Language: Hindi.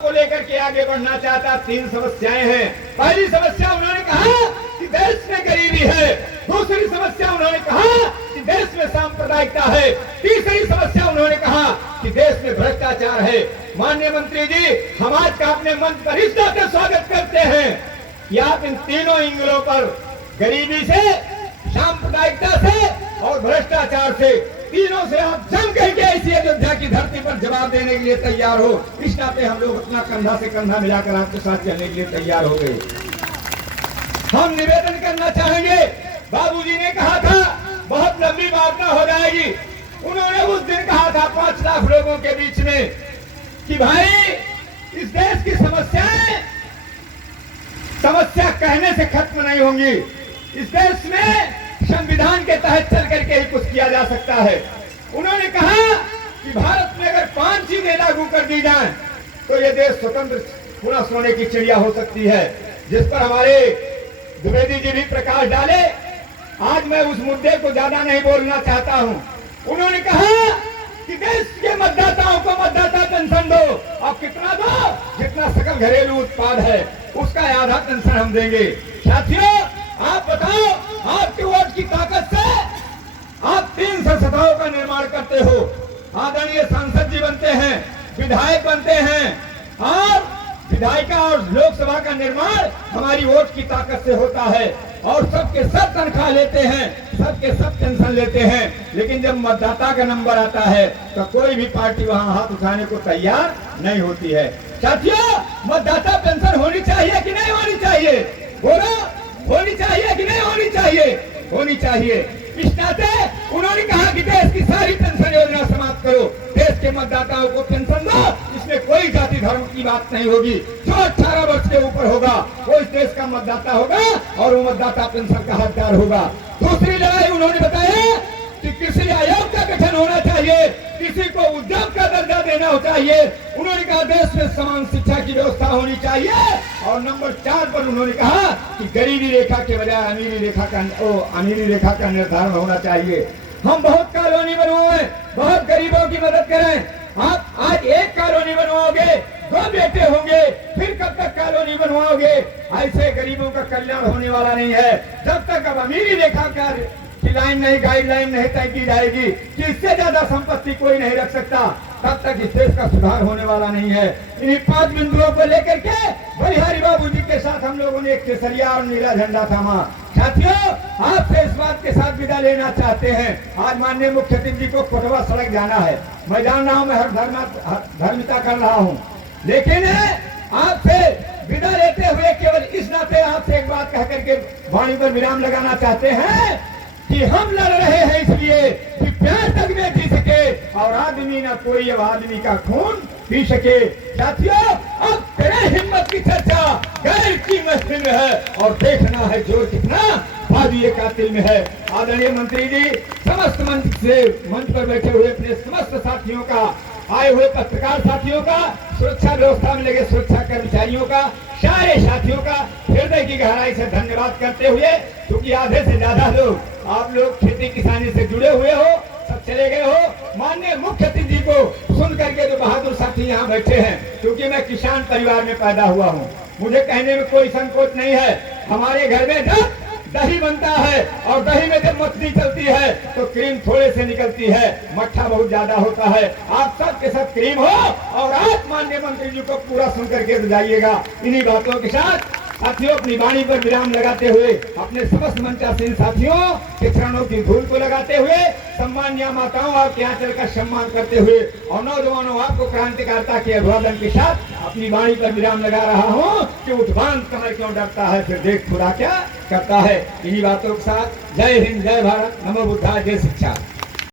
को लेकर के आगे बढ़ना चाहता। तीन समस्याएं हैं। पहली समस्या उन्होंने कहा कि देश में गरीबी है। दूसरी समस्या उन्होंने कहा कि देश में सांप्रदायिकता है। तीसरी समस्या उन्होंने कहा कि देश में भ्रष्टाचार है। माननीय मंत्री जी, हम आज का अपने मंच पर इस तरह से स्वागत करते हैं कि आप इन तीनों एंगलों पर, गरीबी से, सांप्रदायिकता से और भ्रष्टाचार से, तीनों से आप जम करके ऐसी अयोध्या की धरती पर जवाब देने के लिए तैयार हो। इस नाते हम लोग अपना कंधा से कंधा मिलाकर आपके साथ चलने के लिए तैयार हो गए। हम निवेदन करना चाहेंगे, बाबूजी ने कहा था बहुत लंबी बात ना हो जाएगी। उन्होंने उस दिन कहा था 5 लाख लोगों के बीच में कि भाई इस देश की समस्या कहने से खत्म नहीं होंगी। इस देश में संविधान के तहत चल करके ही कुछ किया जा सकता है। उन्होंने कहा कि भारत में अगर 5 चीजें लागू कर दी जाएं तो ये देश स्वतंत्र पूरा सोने की चिड़िया हो सकती है, जिस पर हमारे द्विवेदी जी भी प्रकाश डाले। आज मैं उस मुद्दे को ज्यादा नहीं बोलना चाहता हूं। उन्होंने कहा कि देश के मतदाताओं को मतदाता पेंशन दो। अब कितना दो? जितना सकल घरेलू उत्पाद है उसका आधा पेंशन हम देंगे। साथियों, आप बताओ, आपके वोट की ताकत से आप 3 संस्थाओं का निर्माण करते हो। आदरणीय सांसद जी बनते हैं, विधायक बनते हैं, और विधायिका और लोकसभा का निर्माण हमारी वोट की ताकत से होता है। और सबके सब तनख्वाह लेते हैं, सबके सब पेंशन लेते हैं। लेकिन जब मतदाता का नंबर आता है तो कोई भी पार्टी वहां हाथ उठाने को तैयार नहीं होती है। साथियों, मतदाता पेंशन होनी चाहिए कि नहीं होनी चाहिए? बोलो, होनी चाहिए कि नहीं होनी चाहिए? होनी चाहिए। इस नाते उन्होंने कहा कि देश की सारी पेंशन योजना समाप्त करो, देश के मतदाताओं को पेंशन दो। इसमें कोई जाति धर्म की बात नहीं होगी। जो 18 वर्ष के ऊपर होगा वो इस देश का मतदाता होगा और वो मतदाता पेंशन का हकदार होगा। दूसरी लड़ाई उन्होंने बताया कि कृषि आयोग का गठन होना चाहिए, किसी को उद्योग का दर्जा देना चाहिए। उन्होंने कहा देश में समान शिक्षा की व्यवस्था होनी चाहिए। और नंबर 4 पर उन्होंने कहा कि गरीबी रेखा के बजाय अमीरी रेखा का निर्धारण होना चाहिए। हम बहुत कॉलोनी बनवाए, बहुत गरीबों की मदद करें। आप आज एक कॉलोनी बनवाओगे, 2 बेटे होंगे, फिर कब तक कॉलोनी बनवाओगे? ऐसे गरीबों का कल्याण होने वाला नहीं है जब तक अब अमीरी रेखा का लाइन नहीं, गाइडलाइन नहीं तय की जाएगी कि इससे ज्यादा संपत्ति कोई नहीं रख सकता, तब तक इस देश का सुधार होने वाला नहीं है। इन्हीं 5 बिंदुओं को लेकर के बलिहारी बाबू जी के साथ हम लोगों ने एक केसरिया और नीला झंडा थामा। साथियों, आपसे इस बात के साथ विदा लेना चाहते हैं। आज माननीय मुख्य अतिथि को कोटवा सड़क जाना है। मैं जान रहा हूँ, मैं हर धर्मिता कर रहा हूँ, लेकिन आपसे विदा लेते हुए केवल इस नाते आपसे एक बात कह करके वाणी पर विराम लगाना चाहते हैं कि हम लड़ रहे हैं इसलिए कि प्यार तक में जी सके और आदमी ना कोई अब आदमी का खून पी सके। साथियों, अब तेरे हिम्मत की चर्चा गैर की महफिल में है और देखना है जोर कितना बाजी कातिल में है। आदरणीय मंत्री जी, समस्त मंच पर बैठे हुए अपने समस्त साथियों का, आए हुए पत्रकार साथियों का, सुरक्षा व्यवस्था में लगे सुरक्षा कर्मचारियों का, सारे साथियों का हृदय की गहराई से धन्यवाद करते हुए, क्योंकि आधे से ज्यादा लोग आप लोग खेती किसानी से जुड़े हुए हो, सब चले गए हो। माननीय मुख्य अतिथि को सुन करके जो बहादुर साथी यहाँ बैठे हैं, क्योंकि मैं किसान परिवार में पैदा हुआ हूँ, मुझे कहने में कोई संकोच नहीं है। हमारे घर में जब दही बनता है और दही में जब मछली चलती है तो क्रीम थोड़े से निकलती है, मट्ठा बहुत ज्यादा होता है। आप सब के सब क्रीम हो और आप माननीय मंत्री जी को पूरा सुन करके जाइएगा। इन्हीं बातों के साथ साथियों, अपनी वाणी पर विराम लगाते हुए, अपने समस्त मंचासीन साथियों के चरणों की धूल को लगाते हुए, सम्मानीय माताओं आपके आंचल का सम्मान करते हुए और नौजवानों आपको क्रांतिकारिता के अभिवादन के साथ अपनी वाणी पर विराम लगा रहा हूं कि उठबांध कमर क्यों डरता है, फिर देख खुदा क्या करता है। इन्हीं बातों के साथ जय हिंद, जय भारत, नमो बुद्धाय, जय शिक्षा।